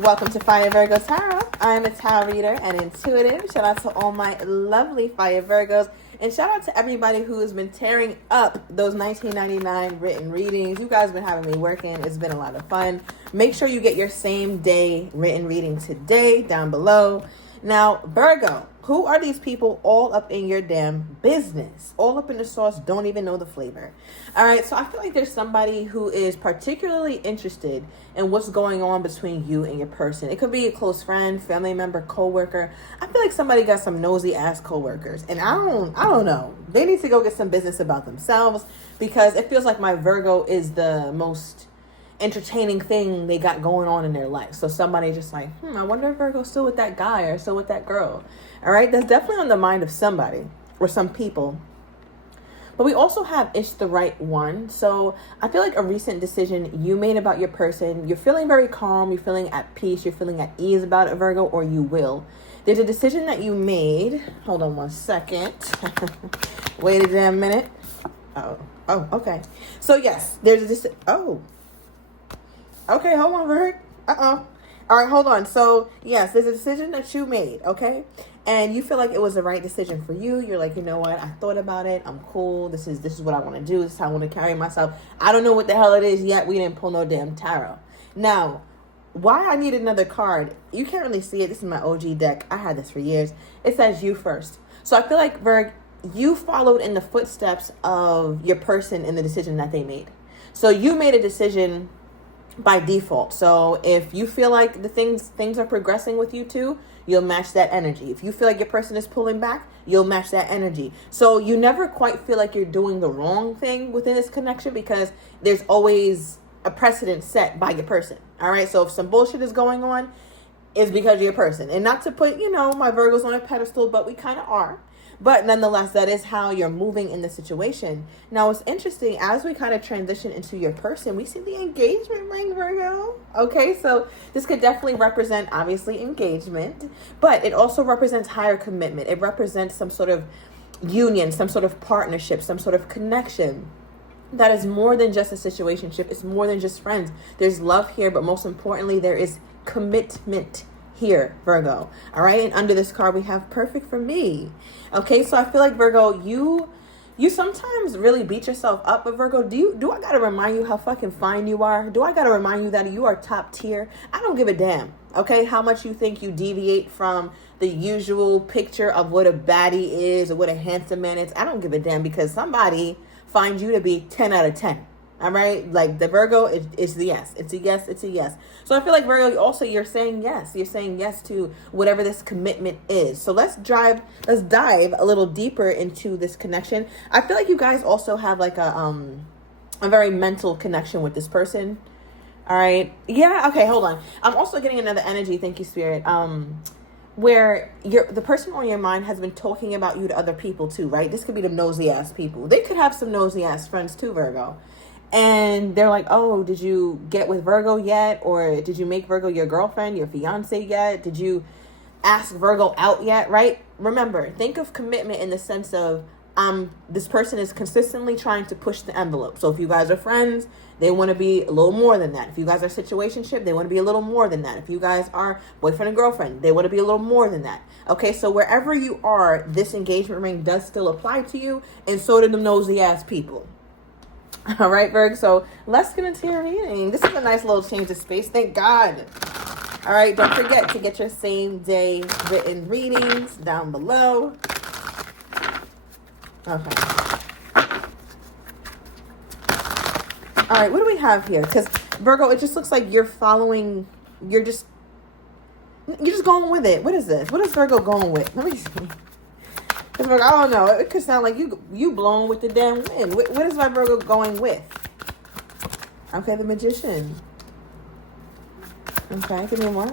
Welcome to Fire Virgo Tarot. I'm a tarot reader and intuitive. Shout out to all my lovely Fire Virgos. And shout out to everybody who has been tearing up those 1999 written readings. You guys have been having me working. It's been a lot of fun. Make sure you get your same day written reading today down below. Now, Virgo, who are these people all up in your damn business? All up in the sauce, don't even know the flavor. All right, so I feel like there's somebody who is particularly interested in what's going on between you and your person. It could be a close friend, family member, coworker. I feel like somebody got some nosy ass coworkers, and I don't know. They need to go get some business about themselves, because it feels like my Virgo is the most entertaining thing they got going on in their life. So somebody just like, I wonder if Virgo's still with that guy or still with that girl. All right, that's definitely on the mind of somebody or some people. But we also have It's the Right One. So I feel like a recent decision you made about your person, you're feeling very calm, you're feeling at peace, you're feeling at ease about it, Virgo, or you will. There's a decision that you made. Hold on one second. Wait a damn minute. Oh, okay. So yes, there's a decision. Okay, hold on, Virg. All right, hold on. So, yes, there's a decision that you made, okay? And you feel like it was the right decision for you. You're like, you know what? I thought about it. I'm cool. This is what I want to do. This is how I want to carry myself. I don't know what the hell it is yet. We didn't pull no damn tarot. Now, why I need another card, you can't really see it. This is my OG deck. I had this for years. It says you first. So I feel like, Virg, you followed in the footsteps of your person in the decision that they made. So you made a decision by default. So if you feel like the things are progressing with you too, you'll match that energy. If you feel like your person is pulling back, you'll match that energy. So you never quite feel like you're doing the wrong thing within this connection, because there's always a precedent set by your person. All right. So if some bullshit is going on, it's because of your person. And not to put, my Virgos on a pedestal, but we kind of are. But nonetheless, that is how you're moving in the situation. Now, what's interesting, as we kind of transition into your person, we see the engagement ring, Virgo. Okay, so this could definitely represent, obviously, engagement. But it also represents higher commitment. It represents some sort of union, some sort of partnership, some sort of connection. That is more than just a situationship. It's more than just friends. There's love here, but most importantly, there is commitment here, Virgo. All right, and under this card we have perfect for me. Okay, so I feel like, Virgo, you sometimes really beat yourself up, but Virgo, do I gotta remind you how fucking fine you are? Do I gotta remind you that you are top tier? I don't give a damn, okay, how much you think you deviate from the usual picture of what a baddie is or what a handsome man is. I don't give a damn, because somebody finds you to be 10 out of 10. All right, like the Virgo is the yes. It's a yes. It's a yes. So I feel like, Virgo, also you're saying yes. You're saying yes to whatever this commitment is. So let's dive a little deeper into this connection. I feel like you guys also have like a very mental connection with this person. All right. Yeah. Okay. Hold on. I'm also getting another energy. Thank you, Spirit. Where the person on your mind has been talking about you to other people too, right? This could be the nosy ass people. They could have some nosy ass friends too, Virgo. And they're like, oh, did you get with Virgo yet? Or did you make Virgo your girlfriend, your fiance yet? Did you ask Virgo out yet, right? Remember, think of commitment in the sense of this person is consistently trying to push the envelope. So if you guys are friends, they want to be a little more than that. If you guys are situationship, they want to be a little more than that. If you guys are boyfriend and girlfriend, they want to be a little more than that. Okay, so wherever you are, this engagement ring does still apply to you, and so do the nosy ass people. All right, Virg, so let's get into your reading. This is a nice little change of space. Thank God. All right, don't forget to get your same day written readings down below. Okay. All right, what do we have here? Because, Virgo, it just looks like you're following, you're just going with it. What is this? What is Virgo going with? Let me see. Because, Virgo, I don't know. It could sound like you blowing with the damn wind. What is my Virgo going with? Okay, the Magician. Okay, give me more.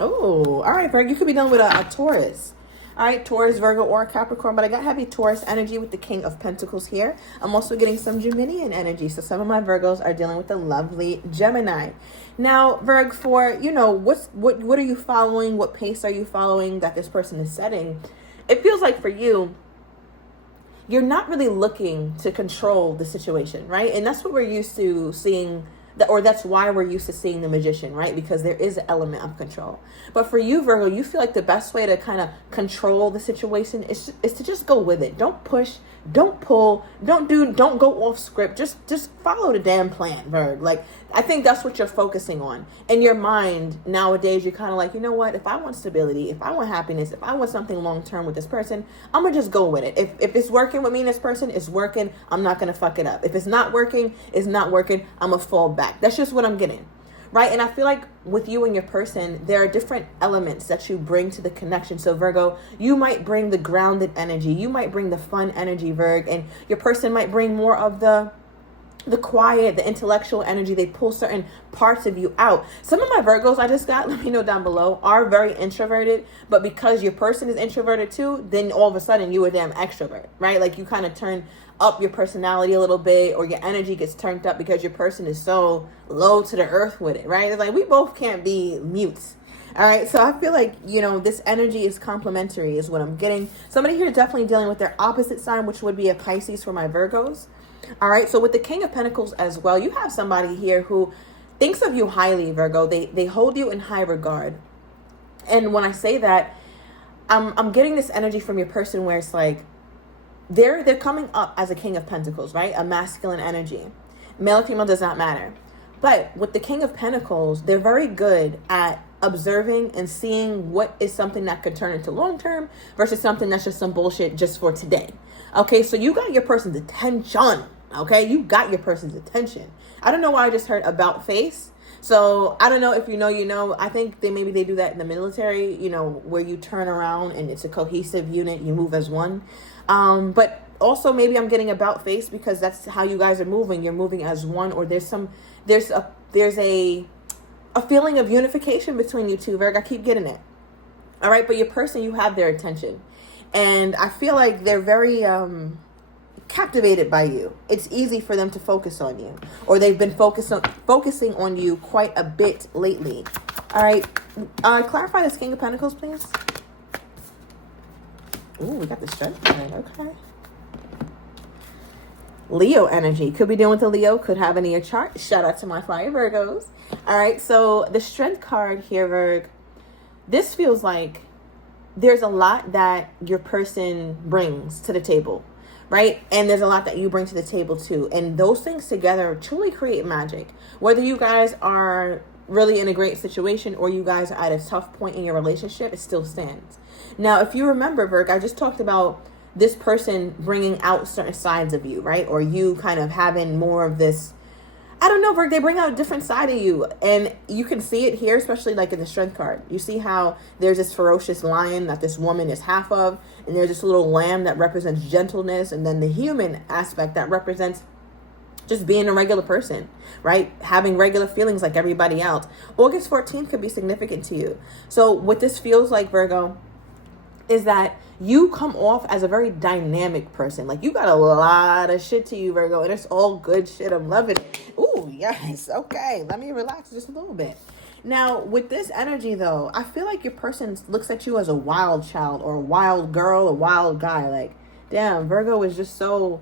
Oh, all right, Virgo. You could be dealing with a Taurus. All right, Taurus, Virgo, or Capricorn. But I got heavy Taurus energy with the King of Pentacles here. I'm also getting some Geminian energy. So some of my Virgos are dealing with the lovely Gemini. Now, Virg, for, what are you following? What pace are you following that this person is setting? It feels like for you, you're not really looking to control the situation, right? And that's what we're used to seeing or that's why we're used to seeing the Magician, right? Because there is an element of control. But for you, Virgo, you feel like the best way to kind of control the situation is to just go with it. Don't push, don't pull, don't go off script. Just follow the damn plan, Virgo. Like, I think that's what you're focusing on. In your mind nowadays, you're kind of like, you know what? If I want stability, if I want happiness, if I want something long term with this person, I'm gonna just go with it. If it's working with me and this person, it's working. I'm not gonna fuck it up. If it's not working, it's not working. I'm gonna fall back. That's just what I'm getting, right? And I feel like with you and your person, there are different elements that you bring to the connection. So Virgo, you might bring the grounded energy. You might bring the fun energy, Virgo, and your person might bring more of the quiet, the intellectual energy. They pull certain parts of you out. Some of my Virgos I just got, let me know down below, are very introverted, but because your person is introverted too, then all of a sudden you a damn extrovert, right? Like you kind of turn up your personality a little bit, or your energy gets turned up because your person is so low to the earth with it, right? It's like we both can't be mutes. All right, so I feel like, you know, this energy is complementary is what I'm getting. Somebody here definitely dealing with their opposite sign, which would be a Pisces for my Virgos. All right, so with the King of Pentacles as well, you have somebody here who thinks of you highly, Virgo. They hold you in high regard. And when I say that, I'm getting this energy from your person where it's like they're coming up as a King of Pentacles, right? A masculine energy. Male or female does not matter. But with the King of Pentacles, they're very good at observing and seeing what is something that could turn into long term versus something that's just some bullshit just for today. Okay, so you got your person's attention. Okay, you got your person's attention. I don't know why I just heard about face. So I don't know if you know, you know. I think maybe they do that in the military, you know, where you turn around and it's a cohesive unit. You move as one. But also maybe I'm getting about face because that's how you guys are moving. You're moving as one, or there's a feeling of unification between you two, Virgo. I keep getting it. All right, but your person, you have their attention. And I feel like they're very captivated by you. It's easy for them to focus on you, or they've been focusing on you quite a bit lately. All right, clarify this King of Pentacles, please. Ooh, we got the Strength card. Okay. Leo energy. Could be dealing with a Leo. Could have in your chart. Shout out to my fire Virgos. All right, so the Strength card here, Virg. This feels like there's a lot that your person brings to the table, right? And there's a lot that you bring to the table too. And those things together truly create magic. Whether you guys are really in a great situation or you guys are at a tough point in your relationship, it still stands. Now, if you remember, Virg, I just talked about this person bringing out certain sides of you, right? Or you kind of having more of this, I don't know, Virg, they bring out a different side of you. And you can see it here, especially like in the Strength card. You see how there's this ferocious lion that this woman is half of, and there's this little lamb that represents gentleness, and then the human aspect that represents just being a regular person, right? Having regular feelings like everybody else. August 14th could be significant to you. So what this feels like, Virgo, is that you come off as a very dynamic person. Like you got a lot of shit to you, Virgo, and it's all good shit. I'm loving it. Ooh, yes. Okay. Let me relax just a little bit. Now, with this energy, though, I feel like your person looks at you as a wild child or a wild girl, a wild guy. Like, damn, Virgo is just so...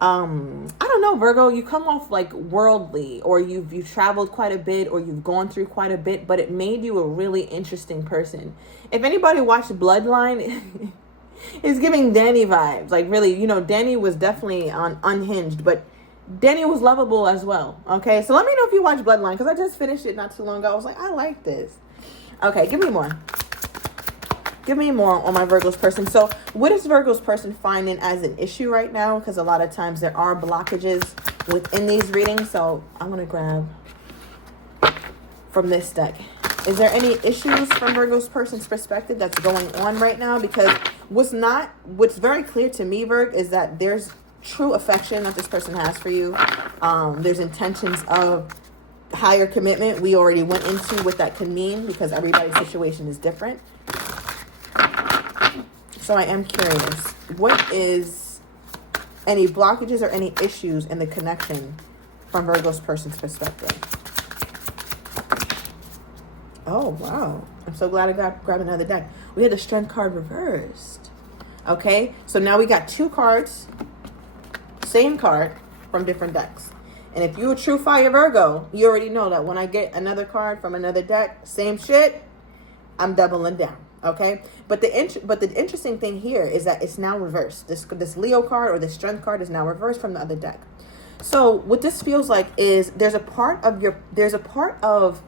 I don't know, Virgo, you come off like worldly, or you've traveled quite a bit, or you've gone through quite a bit, but it made you a really interesting person. If anybody watched Bloodline, it's giving Danny vibes. Like really, you know, Danny was definitely unhinged, but Danny was lovable as well. Okay, so let me know if you watched Bloodline, because I just finished it not too long ago. I was like, I like this. Okay, give me more. Give me more on my Virgo's person. So what is Virgo's person finding as an issue right now? Because a lot of times there are blockages within these readings. So I'm going to grab from this deck. Is there any issues from Virgo's person's perspective that's going on right now? Because what's very clear to me, Virg, is that there's true affection that this person has for you. There's intentions of higher commitment. We already went into what that could mean because everybody's situation is different. So I am curious, what is any blockages or any issues in the connection from Virgo's person's perspective? Oh, wow. I'm so glad I grabbed another deck. We had the Strength card reversed. Okay, so now we got two cards, same card from different decks. And if you're a true fire Virgo, you already know that when I get another card from another deck, same shit, I'm doubling down. Okay, but the interesting thing here is that it's now reversed. This Leo card or this Strength card is now reversed from the other deck. So what this feels like is there's a part of,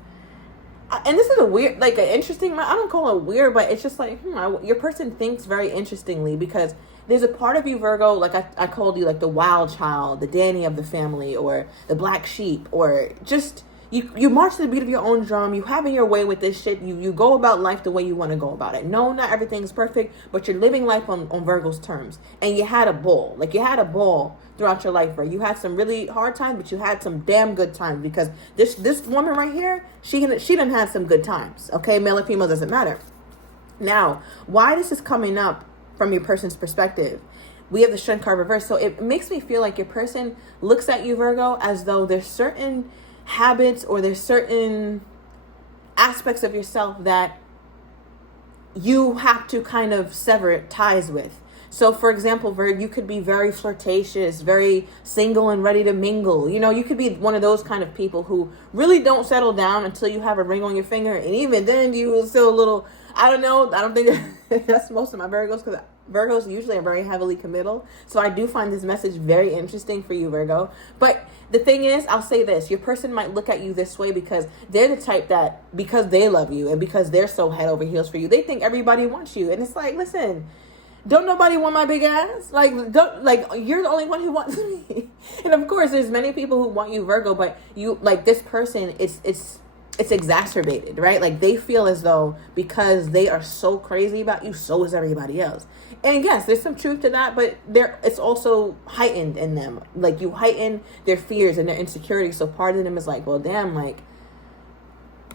and this is a weird, like an interesting, I don't call it weird, but it's just like, your person thinks very interestingly, because there's a part of you, Virgo, like I called you like the wild child, the Danny of the family, or the black sheep, or just, you march to the beat of your own drum. You having your way with this shit. You go about life the way you want to go about it. No, not everything's perfect, but you're living life on Virgo's terms. And you had a ball. Like, you had a ball throughout your life, right? You had some really hard times, but you had some damn good times, because this woman right here, she done had some good times. Okay, male or female, doesn't matter. Now, why this is coming up from your person's perspective, we have the Strength card reversed. So it makes me feel like your person looks at you, Virgo, as though there's certain habits or there's certain aspects of yourself that you have to kind of sever ties with. So for example, Virgo, you could be very flirtatious, very single and ready to mingle. You know, you could be one of those kind of people who really don't settle down until you have a ring on your finger. And even then you still a little, I don't know. I don't think that's most of my Virgos, because Virgos usually are very heavily committal. So I do find this message very interesting for you, Virgo. But the thing is, I'll say this, your person might look at you this way because they're the type that, because they love you and because they're so head over heels for you, they think everybody wants you. And it's like, listen, don't nobody want my big ass? Like, you're the only one who wants me. And of course, there's many people who want you, Virgo, but you, like, this person, it's exacerbated, right? Like, they feel as though because they are so crazy about you, so is everybody else. And yes, there's some truth to that, but it's also heightened in them. Like, you heighten their fears and their insecurities. So part of them is like, well, damn, like,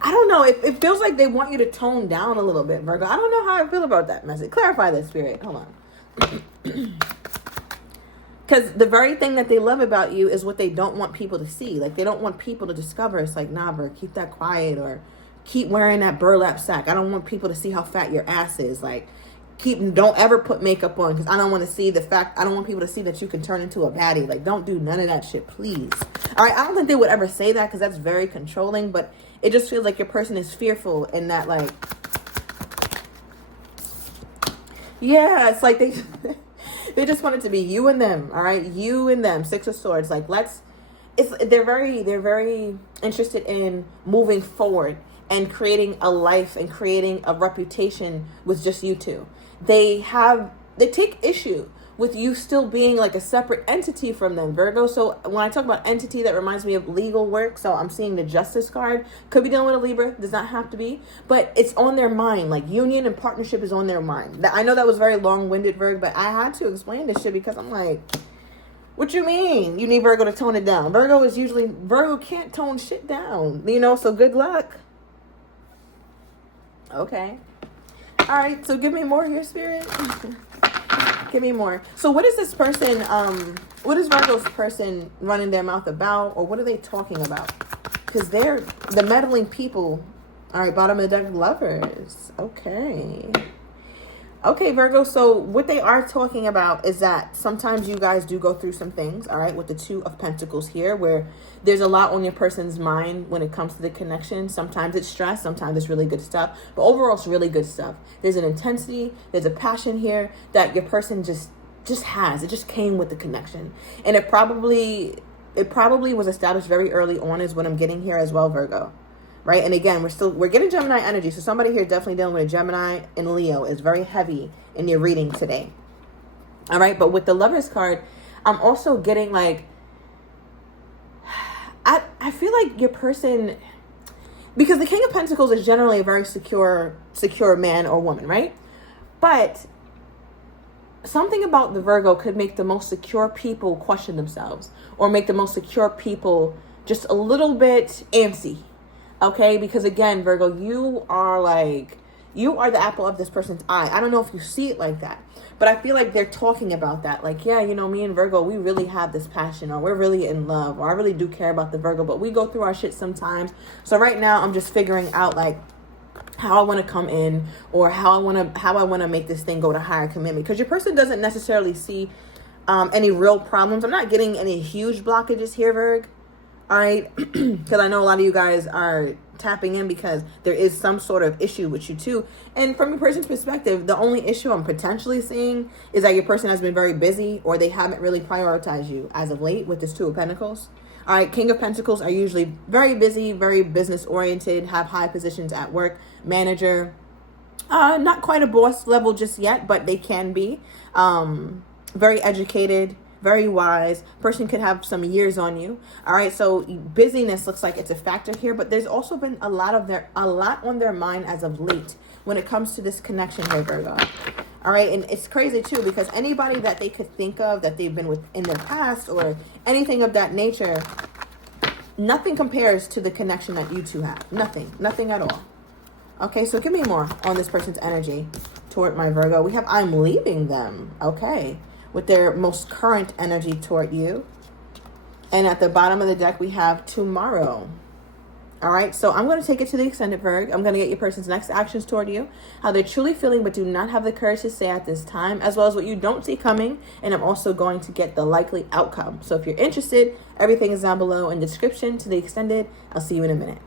I don't know. It feels like they want you to tone down a little bit, Virgo. I don't know how I feel about that message. Clarify that, Spirit. Hold on. Because the very thing that they love about you is what they don't want people to see. Like, they don't want people to discover. It's like, nah, Virgo, keep that quiet, or keep wearing that burlap sack. I don't want people to see how fat your ass is. Like, don't ever put makeup on, because I don't want to see I don't want people to see that you can turn into a baddie. Like, don't do none of that shit, please. All right, I don't think they would ever say that, because that's very controlling, but it just feels like your person is fearful in that, like, yeah, it's like they just want it to be you and them. All right, you and them. Six of Swords. Like, they're very interested in moving forward and creating a life and creating a reputation with just you two. They take issue with you still being like a separate entity from them, Virgo. So when I talk about entity, that reminds me of legal work. So I'm seeing the Justice card. Could be done with a Libra, does not have to be, but it's on their mind. Like, union and partnership is on their mind. I know that was very long-winded, Virgo, but I had to explain this shit because I'm like, what you mean? You need Virgo to tone it down. Virgo can't tone shit down, you know, so good luck. Okay. All right, so give me more here, Spirit. Give me more. So what is this person, what is Virgo's person running their mouth about, or what are they talking about? Because they're the meddling people. All right, bottom of the deck, Lovers. Okay, Virgo, so what they are talking about is that sometimes you guys do go through some things, all right, with the Two of Pentacles here, where there's a lot on your person's mind when it comes to the connection. Sometimes it's stress, sometimes it's really good stuff, but overall it's really good stuff. There's an intensity, there's a passion here that your person just has. It just came with the connection. And it probably was established very early on, is what I'm getting here as well, Virgo. Right? And again, we're getting Gemini energy. So somebody here definitely dealing with a Gemini and Leo is very heavy in your reading today. All right. But with the Lovers card, I'm also getting like, I feel like your person, because the King of Pentacles is generally a very secure man or woman, right? But something about the Virgo could make the most secure people question themselves, or make the most secure people just a little bit antsy. Okay, because again, Virgo, you are the apple of this person's eye. I don't know if you see it like that, but I feel like they're talking about that. Like, yeah, you know, me and Virgo, we really have this passion, or we're really in love, or I really do care about the Virgo, but we go through our shit sometimes. So right now I'm just figuring out like how I want to come in, or how I want to make this thing go to higher commitment. Because your person doesn't necessarily see any real problems. I'm not getting any huge blockages here, Virgo. All right, because I know a lot of you guys are tapping in because there is some sort of issue with you too. And from your person's perspective, the only issue I'm potentially seeing is that your person has been very busy, or they haven't really prioritized you as of late with this Two of Pentacles. All right, King of Pentacles are usually very busy, very business oriented, have high positions at work, manager, not quite a boss level just yet, but they can be. Very educated, very wise. Person could have some years on you. All right, so busyness looks like it's a factor here, but there's also been a lot on their mind as of late when it comes to this connection here, Virgo. All right, and it's crazy too, because anybody that they could think of that they've been with in their past or anything of that nature, nothing compares to the connection that you two have. Nothing at all. Okay, so give me more on this person's energy toward my Virgo. We have I'm leaving them. Okay, with their most current energy toward you. And at the bottom of the deck, we have tomorrow. All right, so I'm going to take it to the extended Virg. I'm going to get your person's next actions toward you, how they're truly feeling but do not have the courage to say at this time, as well as what you don't see coming. And I'm also going to get the likely outcome. So if you're interested, everything is down below in the description to the extended. I'll see you in a minute.